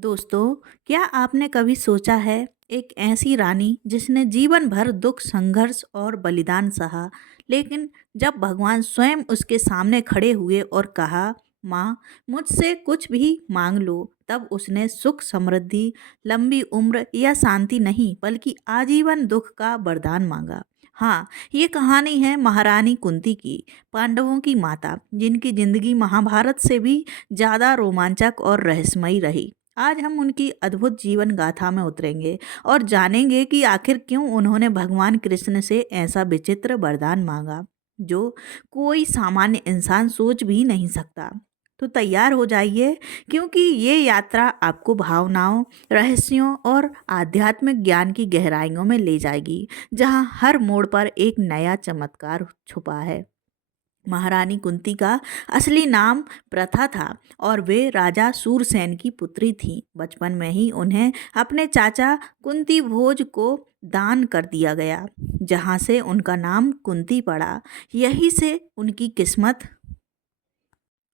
दोस्तों, क्या आपने कभी सोचा है एक ऐसी रानी जिसने जीवन भर दुख, संघर्ष और बलिदान सहा, लेकिन जब भगवान स्वयं उसके सामने खड़े हुए और कहा, माँ मुझसे कुछ भी मांग लो, तब उसने सुख, समृद्धि, लंबी उम्र या शांति नहीं बल्कि आजीवन दुख का वरदान मांगा। हाँ, ये कहानी है महारानी कुंती की, पांडवों की माता, जिनकी जिंदगी महाभारत से भी ज़्यादा रोमांचक और रहस्यमयी रही। आज हम उनकी अद्भुत जीवन गाथा में उतरेंगे और जानेंगे कि आखिर क्यों उन्होंने भगवान कृष्ण से ऐसा विचित्र वरदान मांगा जो कोई सामान्य इंसान सोच भी नहीं सकता। तो तैयार हो जाइए, क्योंकि ये यात्रा आपको भावनाओं, रहस्यों और आध्यात्मिक ज्ञान की गहराइयों में ले जाएगी, जहाँ हर मोड़ पर एक नया चमत्कार छुपा है। महारानी कुंती का असली नाम प्रथा था और वे राजा सूरसेन की पुत्री थीं। बचपन में ही उन्हें अपने चाचा कुंती भोज को दान कर दिया गया, जहाँ से उनका नाम कुंती पड़ा। यहीं से उनकी किस्मत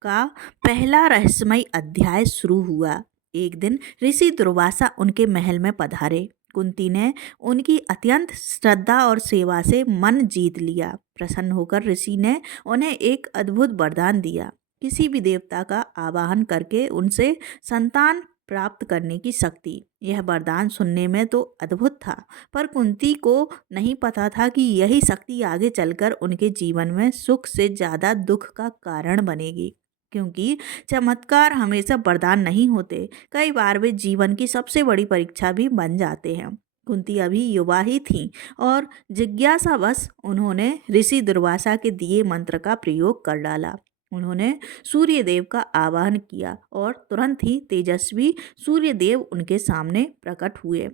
का पहला रहस्यमय अध्याय शुरू हुआ। एक दिन ऋषि दुर्वासा उनके महल में पधारे। कुंती ने उनकी अत्यंत श्रद्धा और सेवा से मन जीत लिया। प्रसन्न होकर ऋषि ने उन्हें एक अद्भुत वरदान दिया, किसी भी देवता का आवाहन करके उनसे संतान प्राप्त करने की शक्ति। यह वरदान सुनने में तो अद्भुत था, पर कुंती को नहीं पता था कि यही शक्ति आगे चलकर उनके जीवन में सुख से ज़्यादा दुख का कारण बनेगी। क्योंकि चमत्कार हमेशा वरदान नहीं होते, कई बार वे जीवन की सबसे बड़ी परीक्षा भी बन जाते हैं। कुंती अभी युवा ही थीं और जिज्ञासावश उन्होंने ऋषि दुर्वासा के दिए मंत्र का प्रयोग कर डाला। उन्होंने सूर्यदेव का आवाहन किया और तुरंत ही तेजस्वी सूर्यदेव उनके सामने प्रकट हुए।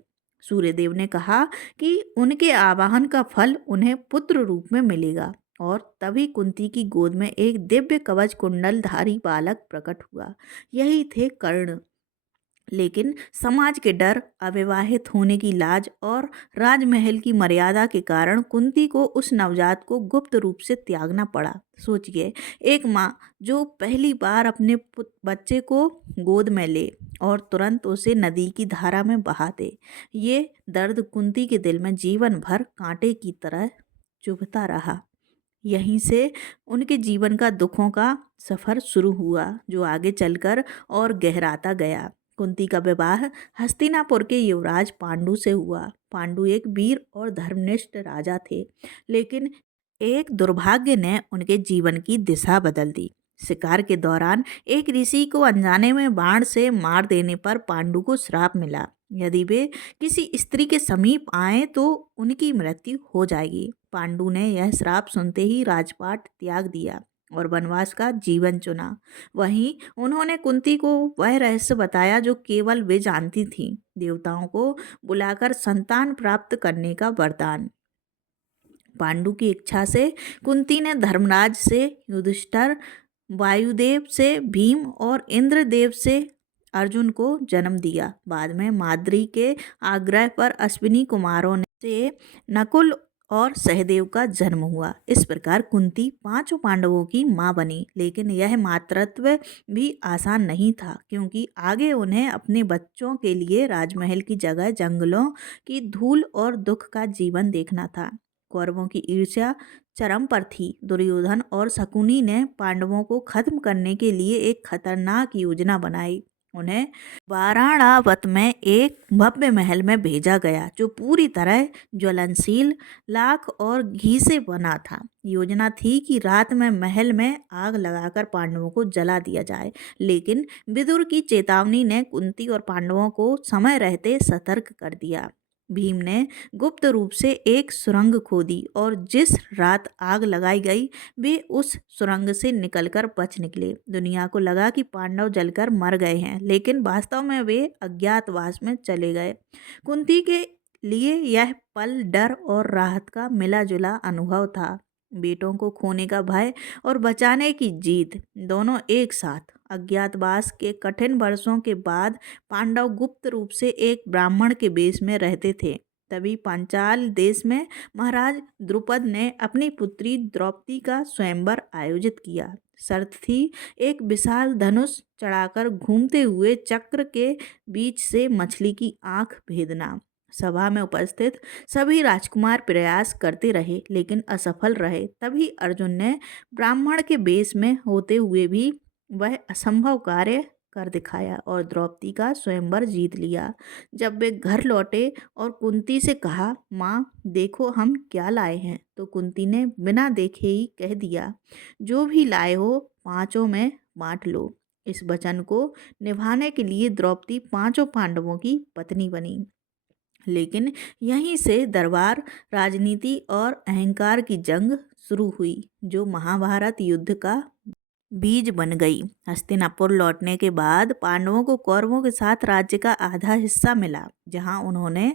सूर्यदेव ने कहा कि उनके आवाहन का फल उन्हें पुत्र रूप में मिलेगा, और तभी कुंती की गोद में एक दिव्य कवच कुंडलधारी बालक प्रकट हुआ। यही थे कर्ण। लेकिन समाज के डर, अविवाहित होने की लाज और राजमहल की मर्यादा के कारण कुंती को उस नवजात को गुप्त रूप से त्यागना पड़ा। सोचिए, एक माँ जो पहली बार अपने बच्चे को गोद में ले और तुरंत उसे नदी की धारा में बहा दे। ये दर्द कुंती के दिल में जीवन भर कांटे की तरह चुभता रहा। यहीं से उनके जीवन का दुखों का सफ़र शुरू हुआ, जो आगे चलकर और गहराता गया। कुंती का विवाह हस्तिनापुर के युवराज पांडु से हुआ। पांडु एक वीर और धर्मनिष्ठ राजा थे, लेकिन एक दुर्भाग्य ने उनके जीवन की दिशा बदल दी। शिकार के दौरान एक ऋषि को अनजाने में बाण से मार देने पर पांडु को श्राप मिला, यदि वे किसी स्त्री के समीप आए तो उनकी मृत्यु हो जाएगी। पांडु ने यह श्राप सुनते ही राजपाट त्याग दिया और वनवास का जीवन चुना। वहीं उन्होंने कुंती को वह रहस्य बताया जो केवल वे जानती थीं, देवताओं को बुलाकर संतान प्राप्त करने का वरदान। पांडु की इच्छा से कुंती ने धर्मराज से युधिष्ठिर, वायुदेव से भीम और इंद्रदेव से अर्जुन को जन्म दिया। बाद में माद्री के आग्रह पर अश्विनी कुमारों से नकुल और सहदेव का जन्म हुआ। इस प्रकार कुंती पांचों पांडवों की मां बनी। लेकिन यह मातृत्व भी आसान नहीं था, क्योंकि आगे उन्हें अपने बच्चों के लिए राजमहल की जगह जंगलों की धूल और दुख का जीवन देखना था। कौरवों की ईर्ष्या चरम पर थी। दुर्योधन और शकुनी ने पांडवों को खत्म करने के लिए एक खतरनाक योजना बनाई। उन्हें वाराणावत में एक भव्य महल में भेजा गया, जो पूरी तरह ज्वलनशील, लाख और घी से बना था। योजना थी कि रात में महल में आग लगाकर पांडवों को जला दिया जाए, लेकिन विदुर की चेतावनी ने कुंती और पांडवों को समय रहते सतर्क कर दिया। भीम ने गुप्त रूप से एक सुरंग खोदी और जिस रात आग लगाई गई, वे उस सुरंग से निकलकर बच निकले। दुनिया को लगा कि पांडव जलकर मर गए हैं, लेकिन वास्तव में वे अज्ञातवास में चले गए। कुंती के लिए यह पल डर और राहत का मिला जुला अनुभव था। बेटों को खोने का भय और बचाने की जीत, दोनों एक साथ। अज्ञातवास के कठिन वर्षों के बाद पांडव गुप्त रूप से एक ब्राह्मण के वेश में रहते थे, तभी पांचाल देश में महाराज द्रुपद ने अपनी पुत्री द्रौपदी का स्वयंवर आयोजित किया। शर्त थी, एक विशाल धनुष चढ़ाकर घूमते हुए चक्र के बीच से मछली की आंख भेदना। सभा में उपस्थित सभी राजकुमार प्रयास करते रहे लेकिन असफल रहे। तभी अर्जुन ने ब्राह्मण के वेश में होते हुए भी वह असंभव कार्य कर दिखाया और द्रौपदी का स्वयंवर जीत लिया। जब वे घर लौटे और कुंती से कहा, माँ देखो हम क्या लाए हैं, तो कुंती ने बिना देखे ही कह दिया, जो भी लाए हो पांचों में बांट लो। इस वचन को निभाने के लिए द्रौपदी पांचों पांडवों की पत्नी बनी। लेकिन यहीं से दरबार राजनीति और अहंकार की जंग शुरू हुई, जो महाभारत युद्ध का बीज बन गई। हस्तिनापुर लौटने के बाद पांडवों को कौरवों के साथ राज्य का आधा हिस्सा मिला, जहां उन्होंने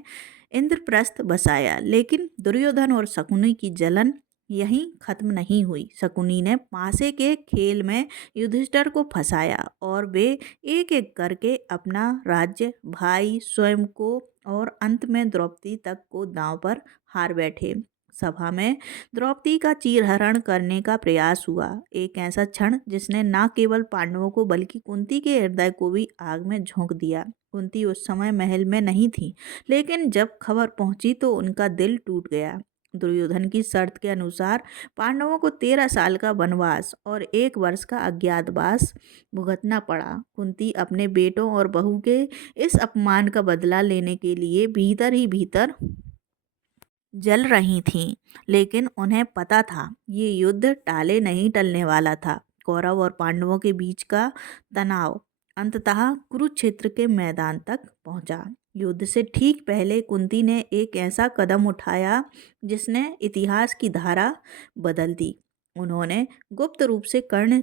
इंद्रप्रस्थ बसाया। लेकिन दुर्योधन और शकुनी की जलन यहीं खत्म नहीं हुई। शकुनी ने पासे के खेल में युधिष्ठिर को फंसाया और वे एक एक करके अपना राज्य, भाई, स्वयं को और अंत में द्रौपदी तक को दांव पर हार बैठे। सभा में द्रौपदी का चीरहरण करने का प्रयास हुआ, एक ऐसा क्षण जिसने न केवल पांडवों को बल्कि कुंती के हृदय को भी आग में झोंक दिया। कुंती उस समय महल में नहीं थी, लेकिन जब खबर पहुंची तो उनका दिल टूट गया। दुर्योधन की शर्त के अनुसार पांडवों को 13 साल का वनवास और 1 वर्ष का अज्ञातवास भुगतना पड़ा। कुंती अपने बेटों और बहू के इस अपमान का बदला लेने के लिए भीतर ही भीतर जल रही थीं, लेकिन उन्हें पता था ये युद्ध टाले नहीं टलने वाला था। कौरव और पांडवों के बीच का तनाव अंततः कुरुक्षेत्र के मैदान तक पहुंचा। युद्ध से ठीक पहले कुंती ने एक ऐसा कदम उठाया जिसने इतिहास की धारा बदल दी। उन्होंने गुप्त रूप से कर्ण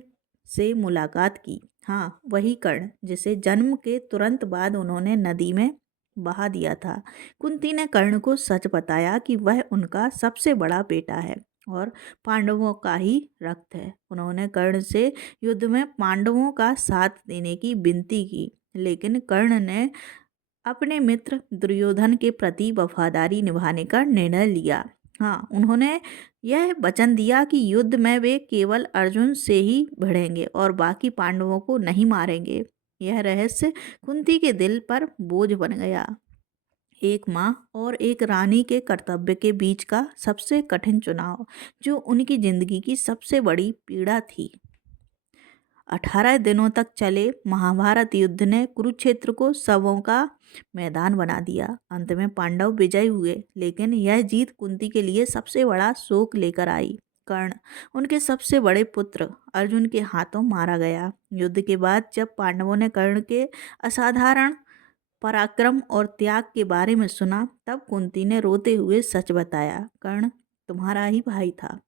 से मुलाकात की। हाँ, वही कर्ण जिसे जन्म के तुरंत बाद उन्होंने नदी में बहा दिया था। कुंती ने कर्ण को सच बताया कि वह उनका सबसे बड़ा बेटा है और पांडवों का ही रक्त है। उन्होंने कर्ण से युद्ध में पांडवों का साथ देने की विनती की, लेकिन कर्ण ने अपने मित्र दुर्योधन के प्रति वफादारी निभाने का निर्णय लिया। हाँ, उन्होंने यह वचन दिया कि युद्ध में वे केवल अर्जुन से ही भिड़ेंगे और बाकी पांडवों को नहीं मारेंगे। यह रहस्य कुंती के दिल पर बोझ बन गया। एक माँ और एक रानी के कर्तव्य के बीच का सबसे कठिन चुनाव, जो उनकी जिंदगी की सबसे बड़ी पीड़ा थी। 18 दिनों तक चले महाभारत युद्ध ने कुरुक्षेत्र को शवों का मैदान बना दिया। अंत में पांडव विजयी हुए, लेकिन यह जीत कुंती के लिए सबसे बड़ा शोक लेकर आई। कर्ण, उनके सबसे बड़े पुत्र, अर्जुन के हाथों मारा गया। युद्ध के बाद जब पांडवों ने कर्ण के असाधारण पराक्रम और त्याग के बारे में सुना, तब कुंती ने रोते हुए सच बताया, कर्ण तुम्हारा ही भाई था।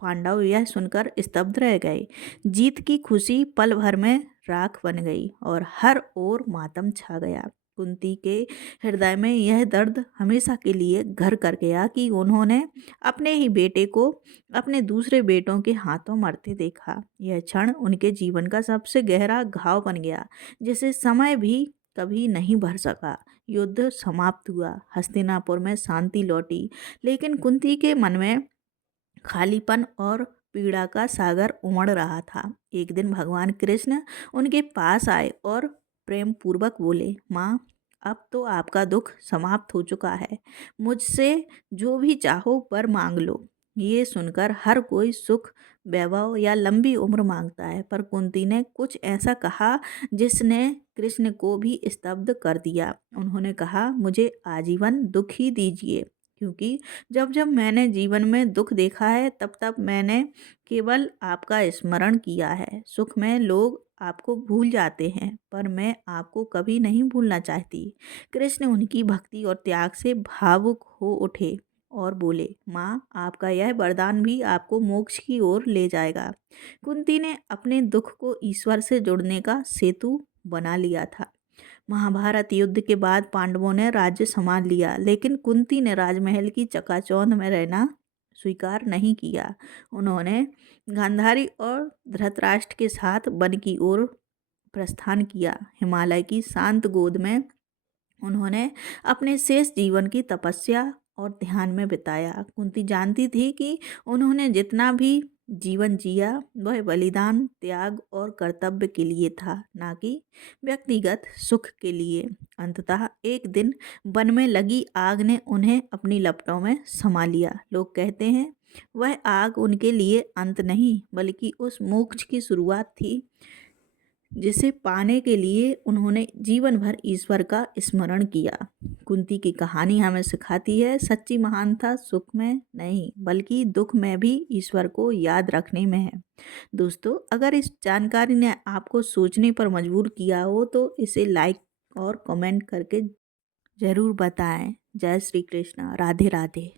पांडव यह सुनकर स्तब्ध रह गए। जीत की खुशी पल भर में राख बन गई और हर ओर मातम छा गया। कुंती के हृदय में यह दर्द हमेशा के लिए घर कर गया कि उन्होंने अपने ही बेटे को अपने दूसरे बेटों के हाथों मरते देखा। यह क्षण उनके जीवन का सबसे गहरा घाव बन गया, जिसे समय भी कभी नहीं भर सका। युद्ध समाप्त हुआ, हस्तिनापुर में शांति लौटी, लेकिन कुंती के मन में खालीपन और पीड़ा का सागर उमड़ रहा था। एक दिन भगवान कृष्ण उनके पास आए और प्रेम पूर्वक बोले, माँ अब तो आपका दुख समाप्त हो चुका है, मुझसे जो भी चाहो वर मांग लो। ये सुनकर हर कोई सुख, वैभव या लंबी उम्र मांगता है, पर कुंती ने कुछ ऐसा कहा जिसने कृष्ण को भी स्तब्ध कर दिया। उन्होंने कहा, मुझे आजीवन दुख ही दीजिए, क्योंकि जब जब मैंने जीवन में दुख देखा है तब तब मैंने केवल आपका स्मरण किया है। सुख में लोग आपको भूल जाते हैं, पर मैं आपको कभी नहीं भूलना चाहती। कृष्ण उनकी भक्ति और त्याग से भावुक हो उठे और बोले, माँ आपका यह वरदान भी आपको मोक्ष की ओर ले जाएगा। कुंती ने अपने दुख को ईश्वर से जुड़ने का सेतु बना लिया था। महाभारत युद्ध के बाद पांडवों ने राज्य संभाल लिया, लेकिन कुंती ने राजमहल की चकाचौंध में रहना स्वीकार नहीं किया। उन्होंने गांधारी और धृतराष्ट्र के साथ वन की ओर प्रस्थान किया। हिमालय की शांत गोद में उन्होंने अपने शेष जीवन की तपस्या और ध्यान में बिताया। कुंती जानती थी कि उन्होंने जितना भी जीवन जिया वह बलिदान, त्याग और कर्तव्य के लिए था, ना कि व्यक्तिगत सुख के लिए। अंततः एक दिन वन में लगी आग ने उन्हें अपनी लपटों में समा लिया। लोग कहते हैं वह आग उनके लिए अंत नहीं बल्कि उस मोक्ष की शुरुआत थी जिसे पाने के लिए उन्होंने जीवन भर ईश्वर का स्मरण किया। कुंती की कहानी हमें सिखाती है सच्ची महानता सुख में नहीं बल्कि दुख में भी ईश्वर को याद रखने में है। दोस्तों, अगर इस जानकारी ने आपको सोचने पर मजबूर किया हो तो इसे लाइक और कमेंट करके ज़रूर बताएं। जय श्री कृष्ण, राधे राधे।